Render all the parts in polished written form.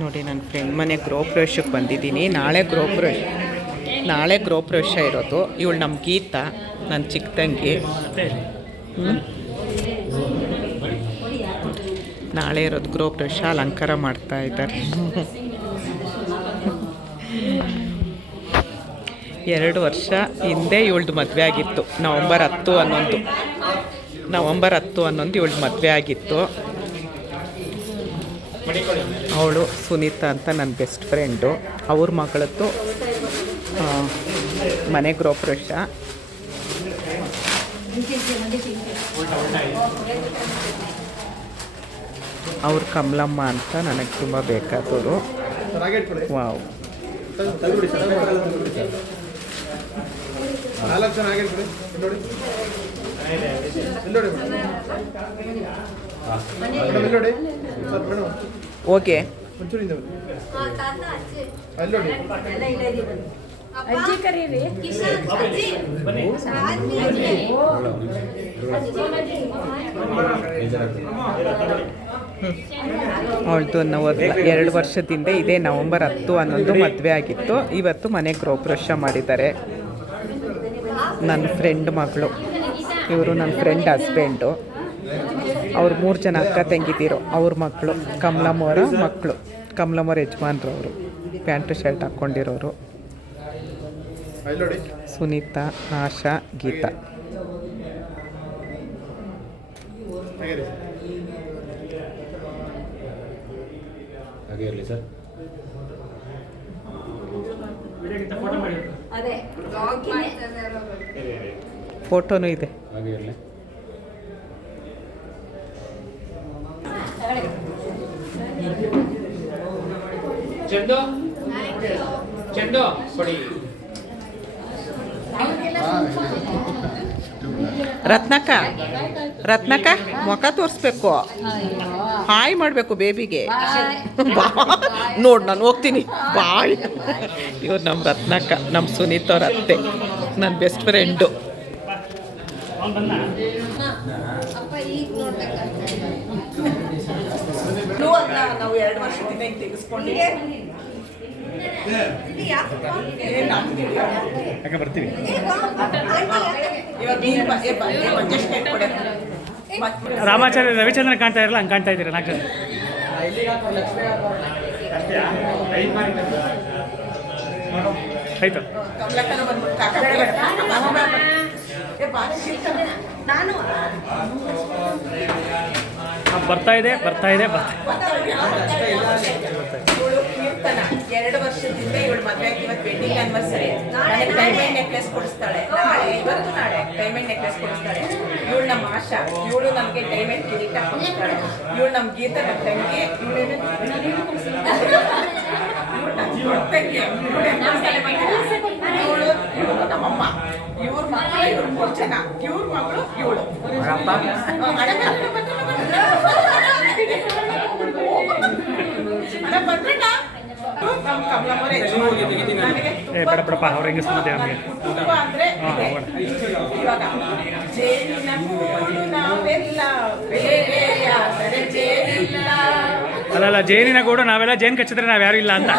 ನೋಡಿ, ನನ್ನ ಫ್ರೆಂಡ್ ಮನೆ ಗೃಹಪ್ರವೇಶಕ್ಕೆ ಬಂದಿದ್ದೀನಿ. ನಾಳೆ ಗೃಹಪ್ರವೇಶ ಇರೋದು. ಇವಳು ನಮ್ಮ ಗೀತಾ, ನನ್ನ ಚಿಕ್ಕ ತಂಗಿ. ನಾಳೆ ಇರೋದು ಗೃಹಪ್ರವೇಶ. ಅಲಂಕಾರ ಮಾಡ್ತಾ ಇದ್ದಾರೆ. 2 ವರ್ಷ ಹಿಂದೆ ಇವಳ್ದು ಮದುವೆ ಆಗಿತ್ತು. ನವಂಬರ್ 10 ಇವಳ್ದು ಮದುವೆ ಆಗಿತ್ತು. ಅವಳು ಸುನೀತಾ ಅಂತ ನನ್ನ ಬೆಸ್ಟ್ ಫ್ರೆಂಡು. ಅವ್ರ ಮಗಳದ್ದು ಮನೆ ಗೃಹಪ್ರವೇಶ. ಅವ್ರ ಕಮಲಮ್ಮ ಅಂತ ನನಗೆ ತುಂಬ ಬೇಕಾದವರು. Wow, okay. ಅವಳದು 2 ವರ್ಷದಿಂದ ಇದೆ. ನವಂಬರ್ 10 ಮದುವೆ ಆಗಿತ್ತು. ಇವತ್ತು ಮನೆ ಗೃಹಪ್ರವೇಶ ಮಾಡಿದ್ದಾರೆ. ನನ್ನ ಫ್ರೆಂಡ್ ಮಗಳು ಇವರು. ನನ್ನ ಫ್ರೆಂಡ್ ಹಸ್ಬೆಂಡು. ಅವ್ರು 3 ಜನ ಅಕ್ಕ ತಂಗಿದ್ದೀರೋ. ಅವ್ರ ಮಕ್ಕಳು ಕಮಲಮ್ಮವರ ಮಕ್ಕಳು. ಕಮಲಮ್ಮವ್ರ ಯಜಮಾನ್ರು ಅವರು. ಪ್ಯಾಂಟು ಶರ್ಟ್ ಹಾಕ್ಕೊಂಡಿರೋರು. ಸುನೀತಾ, ಆಶಾ, ಗೀತಾ. ಫೋಟೋನೂ ಇದೆ. ರತ್ನಕ್ಕ ಮುಖ ತೋರಿಸ್ಬೇಕು. ಹಾಯ್ ಮಾಡಬೇಕು ಬೇಬಿಗೆ. ನೋಡು, ನಾನು ಹೋಗ್ತೀನಿ. ಬಾಯ್. ಇವ್ರು ನಮ್ಮ ರತ್ನಕ್ಕ, ನಮ್ಮ ಸುನೀತವ್ರ ಅತ್ತೆ, ನನ್ನ ಬೆಸ್ಟ್ ಫ್ರೆಂಡು. ನಾವು 2 ವರ್ಷದಿಂದ ತೆಗೆಸ್ಕೊಂಡಿದ್ದೆ. ಬರ್ತೀವಿ. ರಾಮಾಚಾರ್ಯ ರವಿಚಂದ್ರನ್ ಕಾಣ್ತಾ ಇರಲ್ಲ, ಹಂಗೆ ಕಾಣ್ತಾ ಇದ್ದೀರಾ 4 ಜನ. ಆಯ್ತು. ಬರ್ತಾ ಇದೆ. 2 ವರ್ಷದಿಂದ ಇವಳು ಮದುವೆ ಆಗಿ ಇವತ್ತು ವೆಡ್ಡಿಂಗ್ ಆನಿವರ್ಸರಿ. ನನಗೆ ಡೈಮಂಡ್ ನೆಕ್ಲೆಸ್ ಕೊಡಿಸ್ತಾಳೆ. ನಾಳೆ ಡೈಮಂಡ್ ನೆಕ್ಲೆಸ್ ಕೊಡಿಸ್ತಾಳೆ. ಇವಳು ನಮ್ಮ ಆಶಾ. ಇವಳು ನಮಗೆ ಡೈಮಂಡ್ ಕಿರೀಟ ಕೊಡಿಸ್ತಾಳೆ. ಇವಳು ನಮ್ಮ ಗೀತಾ, ನನ್ನ ತಂಗಿ. ಇವಳು ನಮ್ಮಮ್ಮ. ಇವ್ರ ಮಕ್ಕಳು ಇವ್ರು 3 ಜನ. ಇವ್ರ ಮಗಳು ಇವಳು. ಬೇಡಪ್ಪ, ಅವ್ರ ಹೆಂಗೆ ಸುಮ್ಮನೆ ನಮಗೆ. ಅಲ್ಲ, ಜೇನಿನ ಗೂಡು ನಾವೆಲ್ಲ ಜೇನು ಕಚ್ಚಿದ್ರೆ ನಾವು ಯಾರು ಇಲ್ಲ ಅಂತ.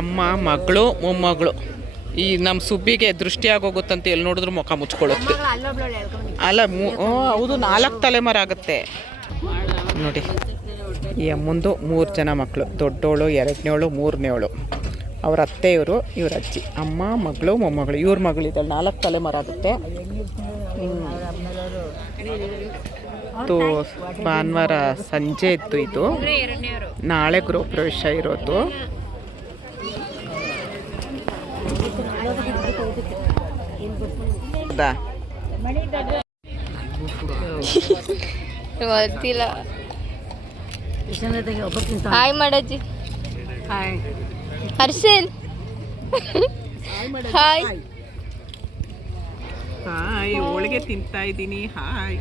ಅಮ್ಮ, ಮಗಳು, ಮೊಮ್ಮಗಳು. ಈ ನಮ್ಮ ಸುಬ್ಬಿಗೆ ದೃಷ್ಟಿ ಆಗೋಗುತ್ತಂತ ಎಲ್ಲಿ ನೋಡಿದ್ರು ಮುಖ ಮುಚ್ಕೊಳ್ಳುತ್ತೆ. ಅಲ್ಲ, ಹೌದು, 4 ತಲೆಮಾರು ಆಗುತ್ತೆ ನೋಡಿ. ಈ ಅಮ್ಮಂದು 3 ಜನ ಮಕ್ಕಳು. ದೊಡ್ಡವಳು, 2ನೇವಳು, 3ನೇವಳು. ಅವ್ರ ಅತ್ತೆ ಇವರು, ಇವ್ರ ಅಜ್ಜಿ. ಅಮ್ಮ, ಮಗಳು, ಮೊಮ್ಮಗಳು. ಇವ್ರ ಮಗಳಿದ್ದಾಳೆ. 4 ತಲೆಮಾರು ಆಗುತ್ತೆ. ಭಾನುವಾರ ಸಂಜೆ ಇತ್ತು ಇದು. ನಾಳೆ ಗೃಹಪ್ರವೇಶ ಇರೋದು. ಗೊತ್ತಿಲ್ಲ. ಹಾಯ್ ಮಾಡಜ್ಜಿ. ಹರ್ಷಲ್ ಹಾಯ್. ಹಾಯ್. ಹೋಳಿಗೆ ತಿಂತಾ ಇದ್ದೀನಿ. ಹಾಯ್.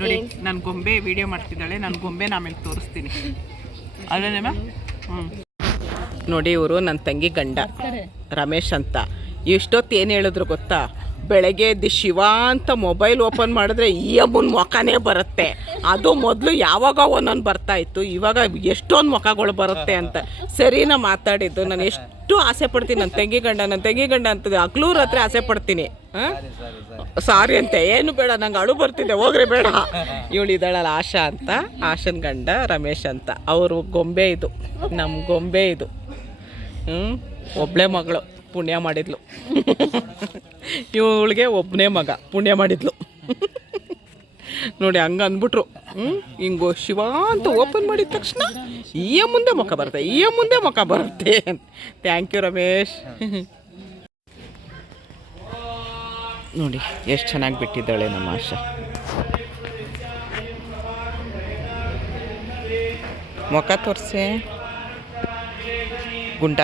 ನೋಡಿ, ನನ್ನ ಗೊಂಬೆ ವಿಡಿಯೋ ಮಾಡ್ತಿದ್ದಾಳೆ. ನನ್ನ ಗೊಂಬೆ ಆಮೇಲೆ ತೋರಿಸ್ತೀನಿ. ಅದೇನೇಮ. ನೋಡಿ ಇವರು ನನ್ನ ತಂಗಿ ಗಂಡ ರಮೇಶ್ ಅಂತ. ಎಷ್ಟೊತ್ತು ಏನು ಹೇಳಿದ್ರು ಗೊತ್ತಾ, ಬೆಳಗ್ಗೆ ಎದ್ದು ಶಿವ ಅಂತ ಮೊಬೈಲ್ ಓಪನ್ ಮಾಡಿದ್ರೆ ಈ ಅಮ್ಮನ ಮುಖನೇ ಬರುತ್ತೆ. ಅದು ಮೊದಲು ಯಾವಾಗ ಒಂದೊಂದು ಬರ್ತಾಯಿತ್ತು, ಇವಾಗ ಎಷ್ಟೊಂದು ಮುಖಗಳು ಬರುತ್ತೆ ಅಂತ. ಸರಿನಾ ಮಾತಾಡಿದ್ದು. ನಾನು ಎಷ್ಟು ಆಸೆ ಪಡ್ತೀನಿ ನನ್ನ ತಂಗಿ ಗಂಡ ಅಂತದೆ ಅಕ್ಲೂರ್ ಹತ್ರ ಆಸೆ ಪಡ್ತೀನಿ. ಸಾರಿ ಅಂತ ಏನು ಬೇಡ, ನಂಗೆ ಅಳು ಬರ್ತಿದ್ದೆ, ಹೋಗ್ರಿ ಬೇಡ. ಇವಳು ಇದ್ದಾಳಲ್ಲ ಆಶಾ ಅಂತ, ಆಶನ್ ಗಂಡ ರಮೇಶ್ ಅಂತ. ಅವರು ಗೊಂಬೆ ಇದು, ನಮ್ಮ ಗೊಂಬೆ ಇದು. ಒಬ್ಬಳೇ ಮಗಳು ಪುಣ್ಯ ಮಾಡಿದ್ಲು. ಇವಳಿಗೆ ಒಬ್ಬನೇ ಮಗ ಪುಣ್ಯ ಮಾಡಿದ್ಲು. ನೋಡಿ ಹಂಗೆ ಅಂದ್ಬಿಟ್ರು. ಹಿಂಗೋ ಶಿವ ಅಂತ ಓಪನ್ ಮಾಡಿದ ತಕ್ಷಣ ಮುಂದೆ ಮುಖ ಬರುತ್ತೆ. Thank you Ramesh. ನೋಡಿ ಎಷ್ಟು ಚೆನ್ನಾಗಿ ಬಿಟ್ಟಿದ್ದಾಳೆ ನಮ್ಮ ಆಶಾ. ಮುಖ ತೋರಿಸಿ ಗುಂಡ.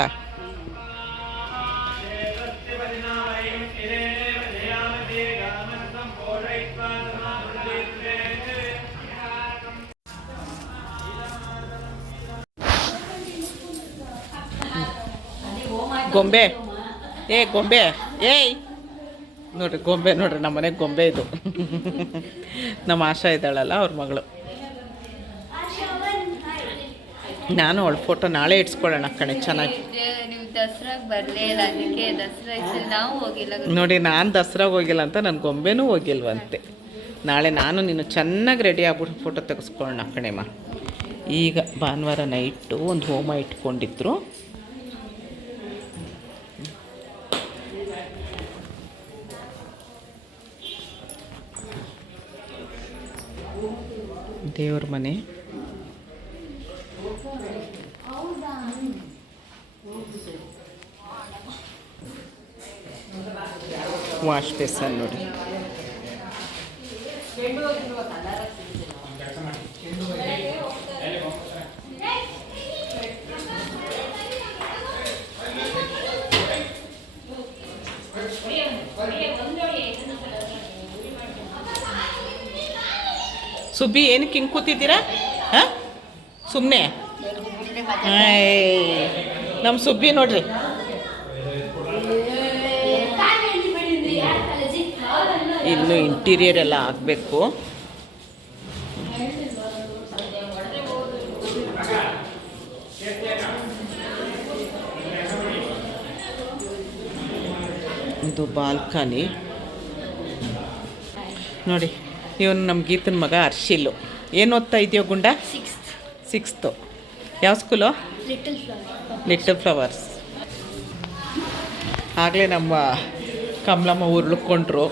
ಗೊಂಬೆ ಗೊಂಬೆ ನೋಡ್ರಿ ಗೊಂಬೆ ನೋಡ್ರಿ, ನಮ್ಮ ಮನೆಗೆ ಗೊಂಬೆ ಇದು. ನಮ್ಮ ಆಶಾ ಇದ್ದಾಳಲ್ಲ ಅವ್ರ ಮಗಳು. ನಾನು ಅವಳ ಫೋಟೋ ನಾಳೆ ಇಡ್ಸ್ಕೊಳ್ಳೋಣ ಕಣೆ, ಚೆನ್ನಾಗಿ. ನೋಡಿ ನಾನು ದಸರಾಗೆ ಹೋಗಿಲ್ಲ ಅಂತ ನನ್ನ ಗೊಂಬೆನೂ ಹೋಗಿಲ್ವಂತೆ. ನಾಳೆ ನಾನು ನೀನು ಚೆನ್ನಾಗಿ ರೆಡಿ ಆಗ್ಬಿಟ್ಟು ಫೋಟೋ ತೆಗೆಸ್ಕೊಳ್ಳೋಣ ಕಣೆಮ್ಮ. ಈಗ ಭಾನುವಾರ ನೈಟು ಒಂದು ಹೋಮ ಇಟ್ಕೊಂಡಿದ್ರು. ದೇವ್ರ ಮನೆ, ವಾಶ್ ಬೇಸನ್ ನೋಡಿ. ಸುಬ್ಬಿ ಏನಕ್ಕೆ ಹಿಂಗೆ ಕೂತಿದ್ದೀರಾ? ಹಾಂ ಸುಮ್ಮನೆ ನಮ್ಮ ಸುಬ್ಬಿ ನೋಡ್ರಿ. ಇನ್ನು ಇಂಟೀರಿಯರ್ ಎಲ್ಲ ಆಗಬೇಕು. ಇದು ಬಾಲ್ಕನಿ ನೋಡಿ. ಇವನು ನಮ್ಮ ಗೀತನ ಮಗ ಹರ್ಷಿಲ್ಲು. ಏನು ಓದ್ತಾ ಇದೆಯೋ ಗುಂಡ? ಸಿಕ್ಸ್ತು. ಯಾವ ಸ್ಕೂಲು? Little flowers. ಆಗಲೇ ನಮ್ಮ ಕಮಲಮ್ಮ ಉರುಳ್ಕೊಂಡ್ರು.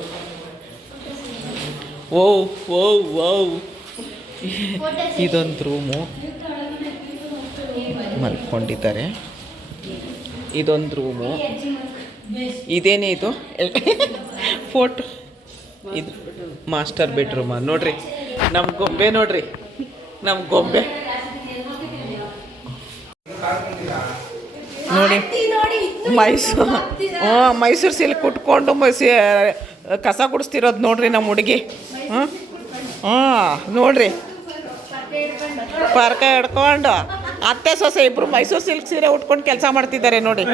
ಓ ಇದೊಂದು ರೂಮು ಮಲ್ಕೊಂಡಿದ್ದಾರೆ. ಇದೊಂದು ರೂಮು. ಇದೇನೇ ಇದು ಫೋಟೋ? ಇದು ಮಾಸ್ಟರ್ ಬೆಡ್ರೂಮ. ನೋಡ್ರಿ ನಮ್ಮ ಗೊಂಬೆ, ನೋಡ್ರಿ ನಮ್ಮ ಗೊಂಬೆ ನೋಡಿ. ಮೈಸೂರು ಸಿಲ್ಕ್ ಉಟ್ಕೊಂಡು ಕಸ ಗುಡಿಸ್ತಿರೋದು ನೋಡ್ರಿ ನಮ್ಮ ಹುಡುಗಿ. ನೋಡ್ರಿ ಪರ್ಕ ಹಿಡ್ಕೊಂಡು ಅತ್ತೆ ಸೊಸೆ ಇಬ್ಬರು ಮೈಸೂರು ಸಿಲ್ಕ್ ಸೀರೆ ಉಟ್ಕೊಂಡು ಕೆಲಸ ಮಾಡ್ತಿದ್ದಾರೆ ನೋಡಿ.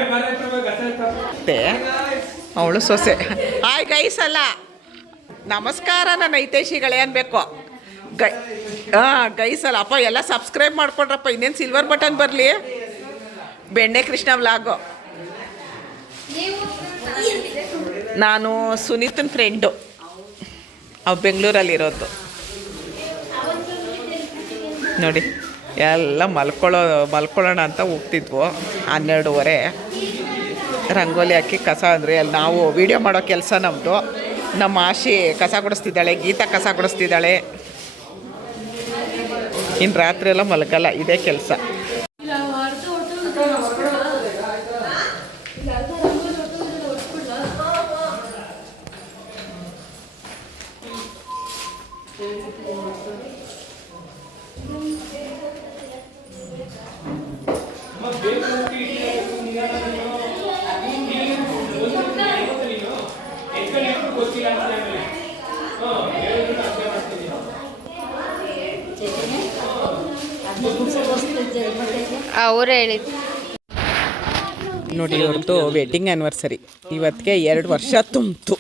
ಮತ್ತೆ ಅವಳು ಸೊಸೆ. ಹಾಯ್ ಗೈಸ್ ಅಲ್ಲ, ನಮಸ್ಕಾರ ನನ್ನ ಹಿತೈಷಿಗಳೇ ಅನ್ಬೇಕು. ಗೈಸ್ ಅಲ್ಲ ಅಪ್ಪ, ಎಲ್ಲ ಸಬ್ಸ್ಕ್ರೈಬ್ ಮಾಡ್ಕೊಂಡ್ರಪ್ಪ. ಇನ್ನೇನು ಸಿಲ್ವರ್ ಬಟನ್ ಬರಲಿ. ಬೆಣ್ಣೆ ಕೃಷ್ಣ ವ್ಲಾಗು. ನಾನು ಸುನೀತನ ಫ್ರೆಂಡು, ಅವು ಬೆಂಗಳೂರಲ್ಲಿರೋದು ನೋಡಿ. ಎಲ್ಲ ಮಲ್ಕೊಳ್ಳೋಣ ಅಂತ ಹೋಗ್ತಿದ್ವು. 12:30 ರಂಗೋಲಿ ಹಾಕಿ ಕಸ ಅಂದರೆ ಅಲ್ಲಿ ನಾವು ವೀಡಿಯೋ ಮಾಡೋ ಕೆಲಸ ನಮ್ಮದು. ನಮ್ಮ ಆಶಿ ಕಸ ಗುಡಿಸ್ತಿದ್ದಾಳೆ, ಗೀತಾ ಕಸ ಗುಡಿಸ್ತಿದ್ದಾಳೆ. ಇನ್ನು ರಾತ್ರಿ ಎಲ್ಲ ಮಲಗಲ್ಲ, ಇದೇ ಕೆಲಸ. ಅವ್ರು ಹೇಳಿದ್ದು ನೋಡಿ ಅವ್ರದ್ದು ವೆಡ್ಡಿಂಗ್ ಆ್ಯನಿವರ್ಸರಿ ಇವತ್ತಿಗೆ 2 ವರ್ಷ ತುಂಬಿತು.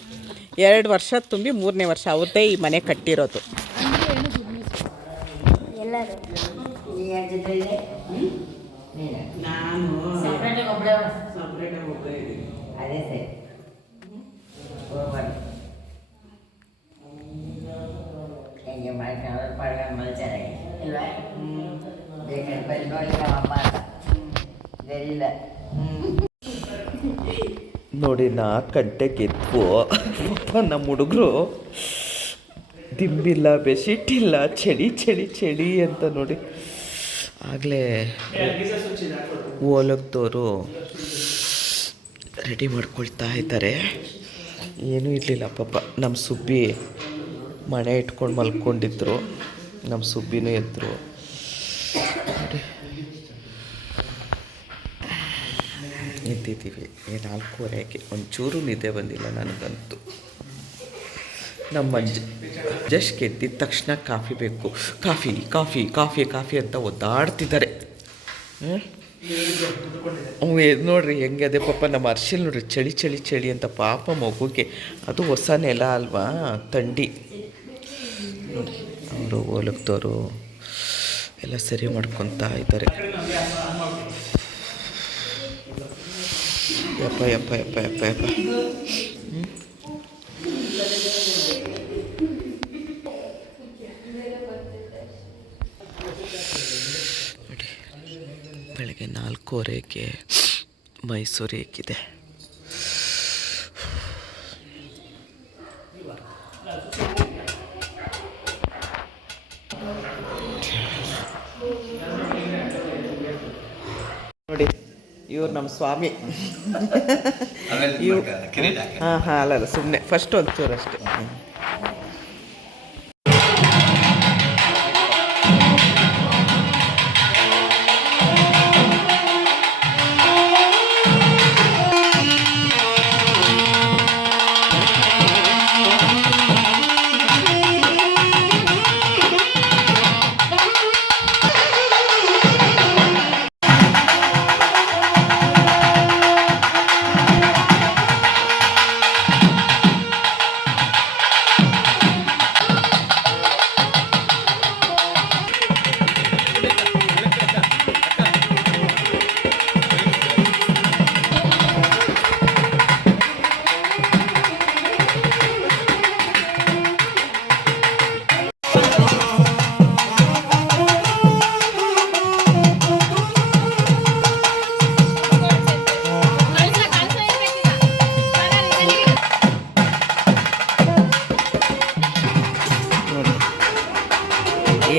2 ವರ್ಷ ತುಂಬಿ 3ನೇ ವರ್ಷ ಅವ್ರದ್ದೇ ಈ ಮನೆ ಕಟ್ಟಿರೋದು. ನೋಡಿ 4 ಗಂಟೆಗೆ ಎದ್ವು ನಮ್ಮ ಹುಡುಗರು. ದಿಂಬಿಲ್ಲ, ಬೆಡ್ಶೀಟ್ ಇಲ್ಲ, ಚಳಿ ಚಳಿ ಚಳಿ ಅಂತ ನೋಡಿ. ಆಗಲೇ ಓಲಕ್ದವರು ರೆಡಿ ಮಾಡ್ಕೊಳ್ತಾ ಇದ್ದಾರೆ. ಏನೂ ಇರಲಿಲ್ಲ ಪಾಪ. ನಮ್ಮ ಸುಬ್ಬಿ ಮಣೆ ಇಟ್ಕೊಂಡು ಮಲ್ಕೊಂಡಿದ್ರು. ನಮ್ಮ ಸುಬ್ಬಿನೂ ಎದ್ರು. ಎದ್ದಿದ್ದೀವಿ 4:15ಕ್ಕೆ. ಒಂಚೂರು ನಿದ್ದೆ ಬಂದಿಲ್ಲ ನನಗಂತೂ. ನಮ್ಮ ಜಸ್ಟ್ ಗೆದ್ದಿದ ತಕ್ಷಣ ಕಾಫಿ ಬೇಕು, ಕಾಫಿ ಕಾಫಿ ಕಾಫಿ ಕಾಫಿ ಅಂತ ಒದ್ದಾಡ್ತಿದ್ದಾರೆ. ನೋಡ್ರಿ ಹೆಂಗೆ ಅದೇ ಪಾಪ. ನಮ್ಮ ಅರ್ಶಿಲ್ ನೋಡ್ರಿ ಚಳಿ ಚಳಿ ಚಳಿ ಅಂತ ಪಾಪ ಮಗುಗೆ. ಅದು ಹೊಸ ನೆಲ ಅಲ್ವಾ, ಥಂಡಿ ನೋಡಿ. ಅವರು ಹೊಲಕ್ದವರು ಎಲ್ಲ ಸರಿ ಮಾಡ್ಕೊತಾ ಇದ್ದಾರೆ. ಯಪ್ಪ ಯಪ್ಪ ಯಪ್ಪ ಯಪ್ಪ ಯಪ್ಪ. ನೋಡಿ ಬೆಳಗ್ಗೆ 4:15ಕ್ಕೆ ಮೈಸೂರು ಏಕಿದೆ. ನೋಡಿ ಇವ್ರು ನಮ್ಮ ಸ್ವಾಮಿ. ಹಾಂ ಅಲ್ಲ ಸುಮ್ಮನೆ ಫಸ್ಟ್ ಒಂಚೂರು ಅಷ್ಟೇ.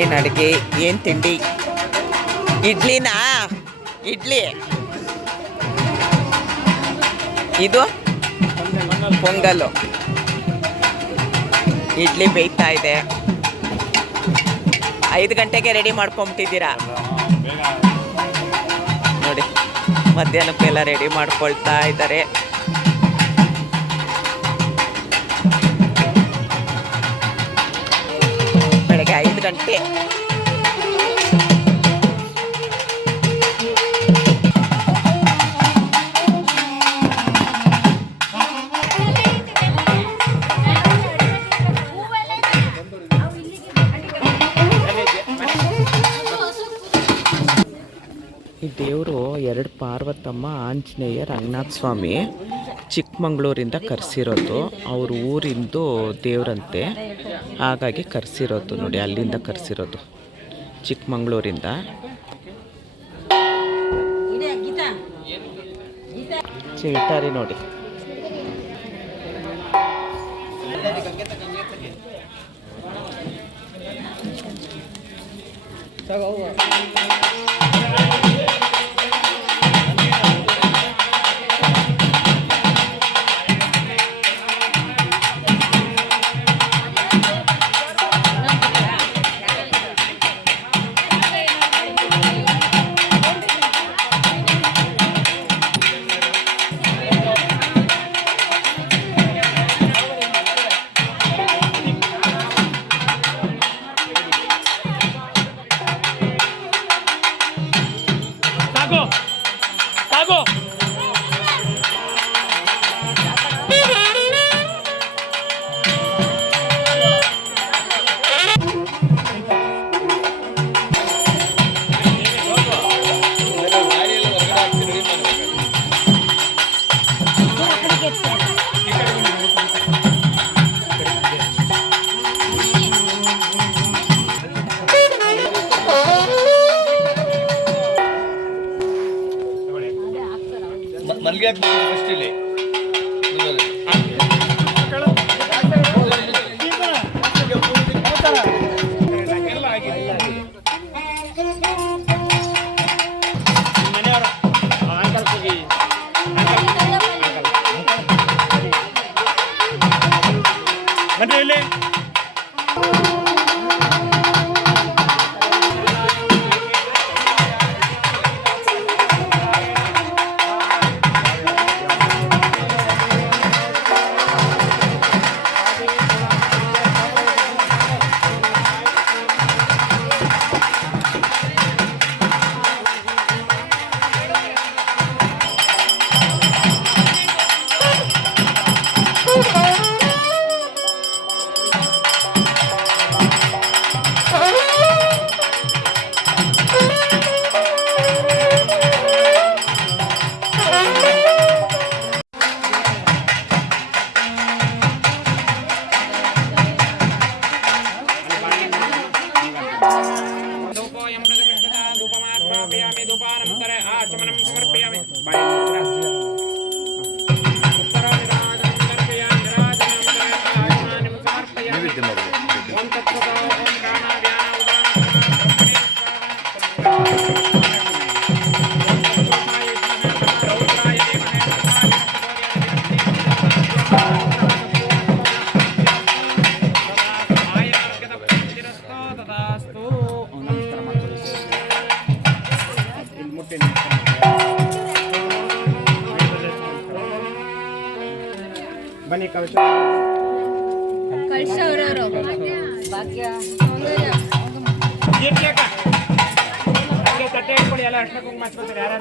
ಏನು ಅಡುಗೆ, ಏನು ತಿಂಡಿ? ಇಡ್ಲಿನಾ? ಇಡ್ಲಿ. ಇದು ಪೊಂಗಲ್ಲು. ಇಡ್ಲಿ ಬೇಯ್ತಾ ಇದೆ. 5 ಗಂಟೆಗೆ ರೆಡಿ ಮಾಡ್ಕೊಂಬಿಟ್ಟಿದ್ದೀರಾ ನೋಡಿ. ಮಧ್ಯಾಹ್ನಕ್ಕೆಲ್ಲ ರೆಡಿ ಮಾಡ್ಕೊಳ್ತಾ ಇದ್ದಾರೆ. ಬೆಳಗ್ಗೆ 5 ಗಂಟೆ. ಈ ದೇವರು 2 ಪಾರ್ವತಮ್ಮ, ಆಂಜನೇಯ, ರಂಗನಾಥ ಸ್ವಾಮಿ ಚಿಕ್ಕಮಂಗ್ಳೂರಿಂದ ಕರೆಸಿರೋದು. ಅವ್ರ ಊರಿಂದು ದೇವರಂತೆ, ಹಾಗಾಗಿ ಕರೆಸಿರೋದು ನೋಡಿ. ಅಲ್ಲಿಂದ ಕರೆಸಿರೋದು ಚಿಕ್ಕಮಂಗ್ಳೂರಿಂದ. ಚಿಲ್ಟಾರಿ ನೋಡಿ. ಅಲ್ಲಿಗೆ ಹಾಕ್ಬೇಕು ಫಸ್ಟ್ ಇಲ್ಲಿ ಬನ್ನಿ ಕಳಿಸ ಕಳ್ಸವ್ರವ್ರು ತಟ್ಟೆ ಇಟ್ಕೊಡಿ ಎಲ್ಲ ಅರ್ಶನ ಕುಂಕುಮ ಹಚ್ಕೊಳ್ತಾರೆ ಯಾರು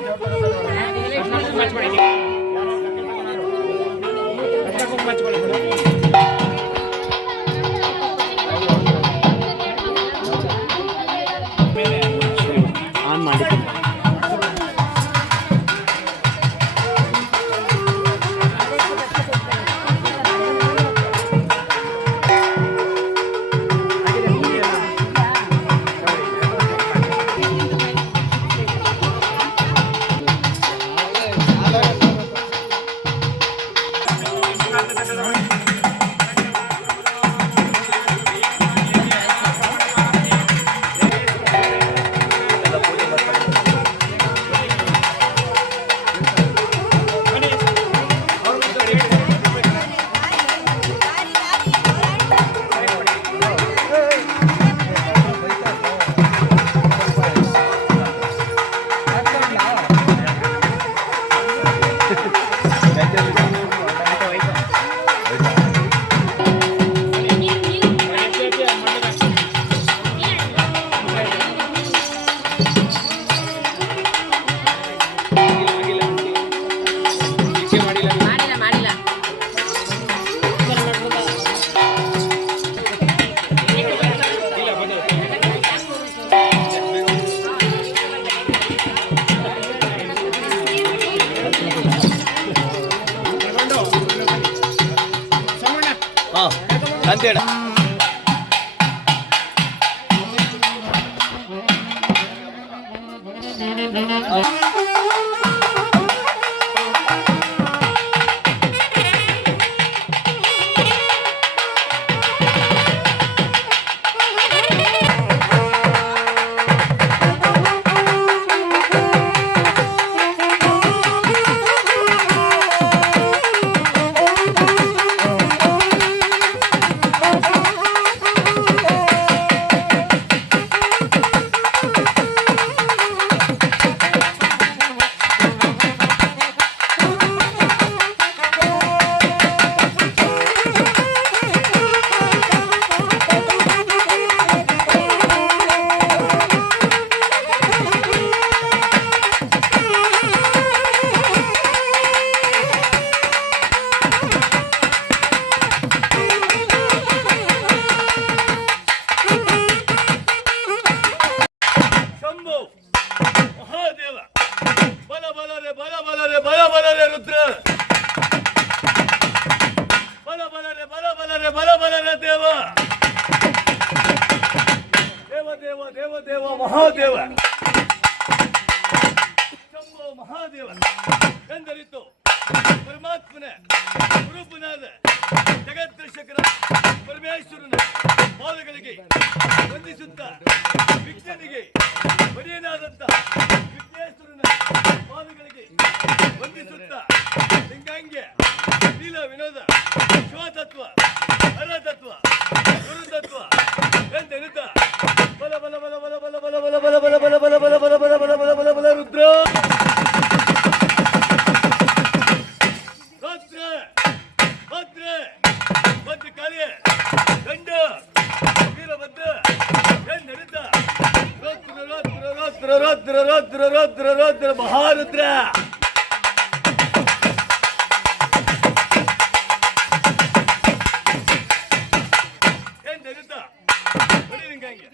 ಅರ್ಶನ ಕುಂಕುಮ ಹಚ್ಕೊಡಿ ಅರ್ಶನ ಕುಂಕುಮ ಹಚ್ಕೊಳ್ಳಿ ಆನ್ ಮಾಡಿ ಅಂತೇಳ ದೇವ ಮಹಾದೇವ ಶಂಭೋ ಮಹಾದೇವ ಎಂದರಿತು ಪರಮಾತ್ಮನ ಸ್ವರೂಪನಾದ ಜಗದರ್ಶಕರ ಪರಮೇಶ್ವರನ ಪಾದಗಳಿಗೆ ವಂದಿಸುತ್ತ ವಿಜ್ಞನಿಗೆ ಒಡೆಯನಾದಂತ ವಿಘ್ನೇಶ್ವರನ ಪಾದಗಳಿಗೆ ವಂದಿಸುತ್ತ ಲಿಂಗಾಂಗ್ಯ ನೀಲ ವಿನೋದ ಶಿವತತ್ವ ಹರತತ್ವ ಗುರುತತ್ವ ಎಂದೆನಿತ ಬಲ ಬಲ ಬಲ ಬಲ ಬಲ ಬಲ ಬಲ ಬಲ ಬಲ ಬಲ ಬಲ ಬಲ ಬಲ ಬಲ ಬಲ ಬಲ ಬಲ ಬಲ ರುದ್ರ ಭದ್ರ ಭದ್ರ ಭದ್ರ ಕಾಳಿಯ ಗಂಡ ವೀರಭದ್ರ ಎಂದೆನಿತ ರುದ್ರ ರುದ್ರ ರುದ್ರ ರುದ್ರ ರುದ್ರ ರುದ್ರ ರುದ್ರ ಮಹಾರುದ್ರ ಎಂದೆನಿತ ಬಡಿ ಲಿಂಗಾಂಗ್ಯ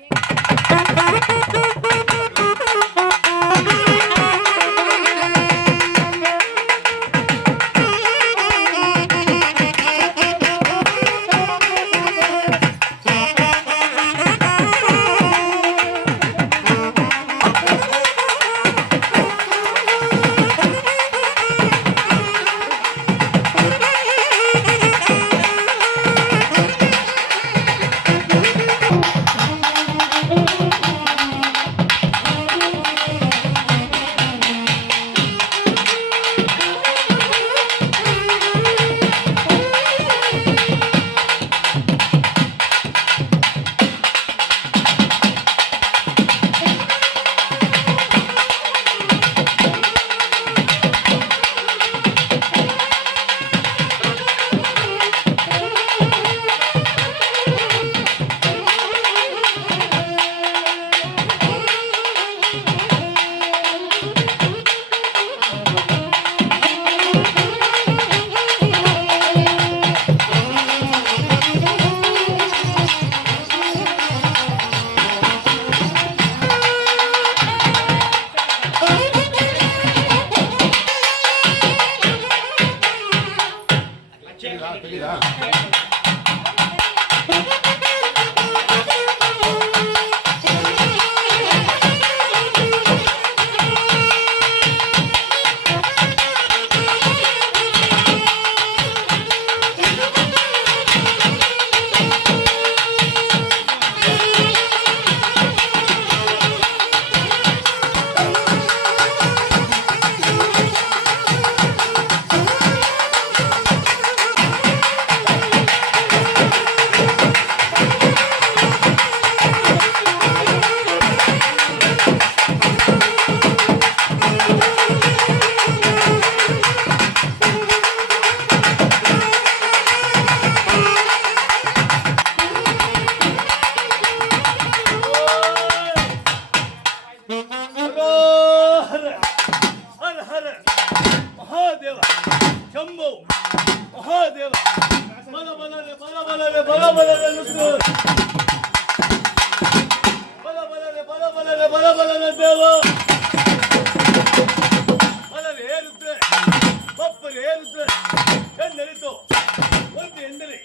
ಮಹಾದೇವ ಶಂಭೋ ಮಹಾದೇವ ಬಲ ಬಲನೆ ಬಲ ಬಲನೆ ಬಲ ಬಲನೆ ರುದ್ರ ಬಲ ಬಲನೆ ಬಲ ಬಲನೆ ಬಲ ಬಲನೆ ದೇವ ಬಲನೆ ರುದ್ರ ಬಪ್ಪನೆ ರುದ್ರ ಎಂದರಿತು ಒಂದು ಎಂದರೆ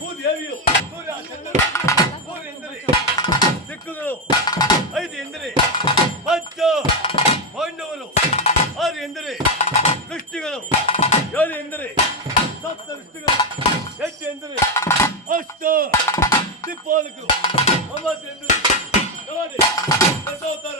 ಭೂದೇವಿಯು ಸೂರ್ಯ ಚಂದ್ರ ಮೂರು ಎಂದರೆ ದಿಕ್ಕುಗಳು ಐದು ಎಂದರೆ ಪಂಚ ಪಾಂಡವರು ಆರು ಎಂದರೆ ದೃಷ್ಟಿಗಳು ಏಳು ಎಂದರೆ ಸಪ್ತ ದೃಷ್ಟಿಗಳು ಎಂಟು ಎಂದರೆ ಅಷ್ಟ ದಿಕ್ಪಾಲಕರು 9 ಎಂದರೆ ದಶಾವತಾರ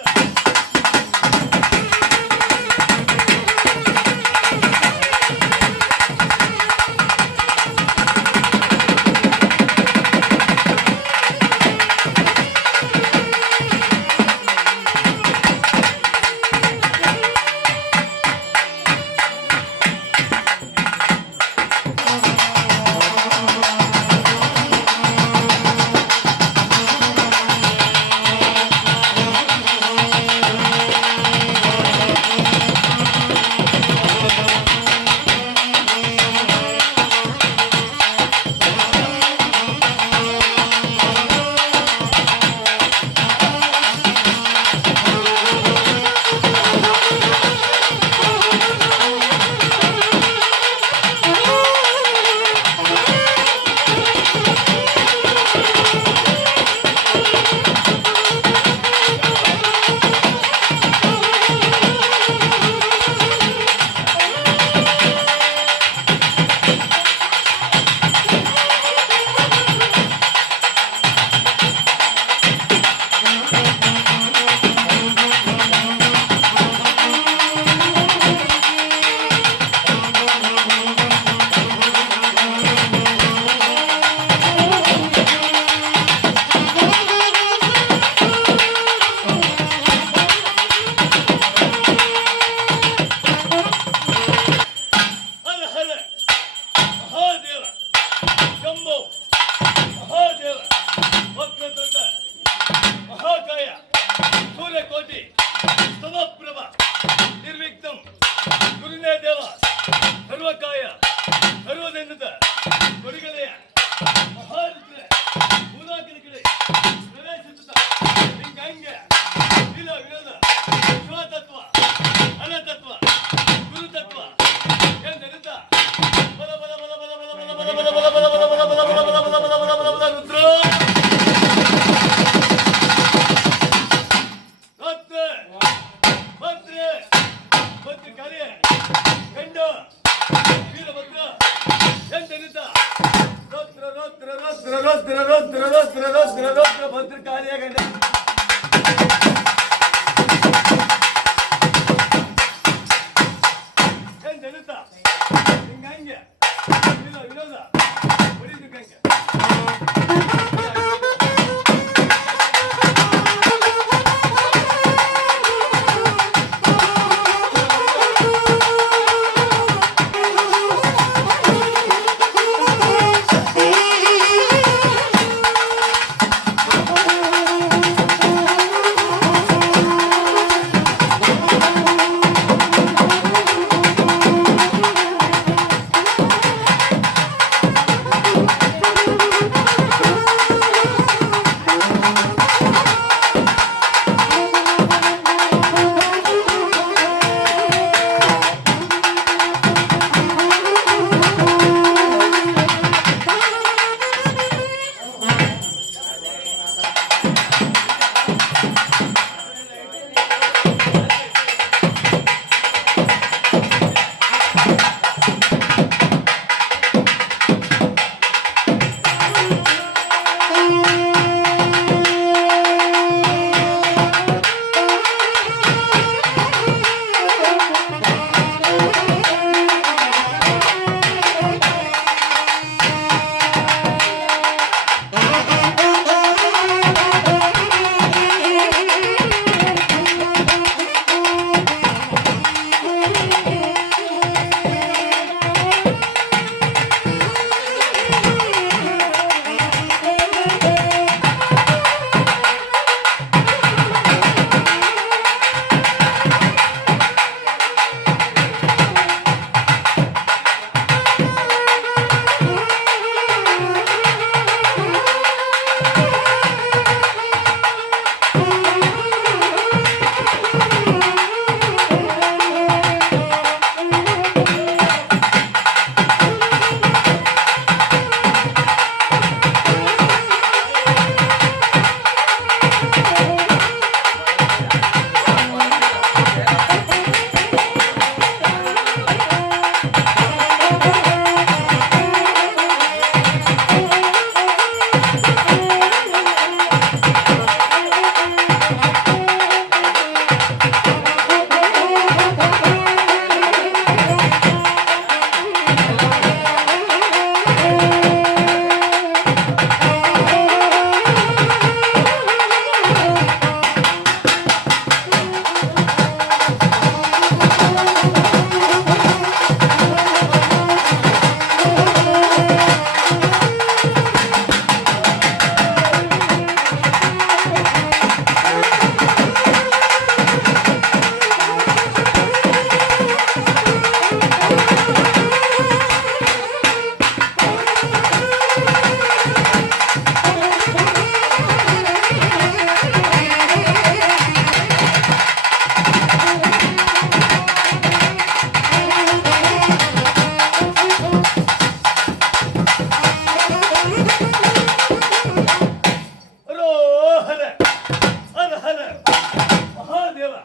ಮಹಾದೇವ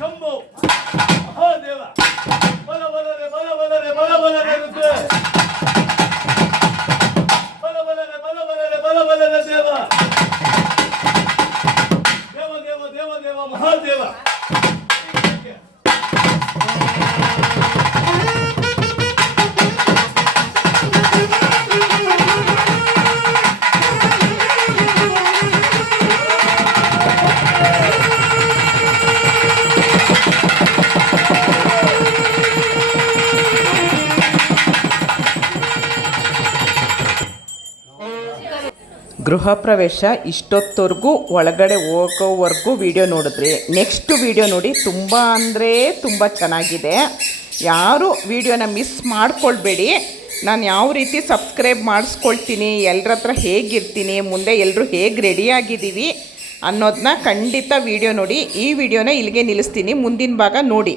ಶಂಭೋ ಮಹಾದೇವ ಬಲ ಬಲರೆ ಬಲ ಬಲರೆ ಬಲ ಬಲರೆ ರುದ್ರ ಬಲ ಬಲರೆ ಬಲ ಬಲರೆ ಬಲ ಬಲರೆ ದೇವ ದೇವ ದೇವ ದೇವ ದೇವ ಮಹಾದೇವ ಗೃಹ ಪ್ರವೇಶ ಇಷ್ಟೊತ್ತವರೆಗೂ ಒಳಗಡೆ ಹೋಗೋವರೆಗೂ ವಿಡಿಯೋ ನೋಡಿದ್ರಿ. ನೆಕ್ಸ್ಟ್ ವಿಡಿಯೋ ನೋಡಿ, ತುಂಬ ಅಂದರೆ ತುಂಬ ಚೆನ್ನಾಗಿದೆ. ಯಾರು ವಿಡಿಯೋನ ಮಿಸ್ ಮಾಡ್ಕೊಳ್ಬೇಡಿ. ನಾನು ಯಾವ ರೀತಿ ಸಬ್ಸ್ಕ್ರೈಬ್ ಮಾಡಿಸ್ಕೊಳ್ತೀನಿ, ಎಲ್ಲರ ಹತ್ರ ಹೇಗಿರ್ತೀನಿ, ಮುಂದೆ ಎಲ್ಲರೂ ಹೇಗೆ ರೆಡಿಯಾಗಿದ್ದೀವಿ ಅನ್ನೋದನ್ನ ಖಂಡಿತ ವಿಡಿಯೋ ನೋಡಿ. ಈ ವಿಡಿಯೋನ ಇಲ್ಲಿಗೆ ನಿಲ್ಲಿಸ್ತೀನಿ, ಮುಂದಿನ ಭಾಗ ನೋಡಿ.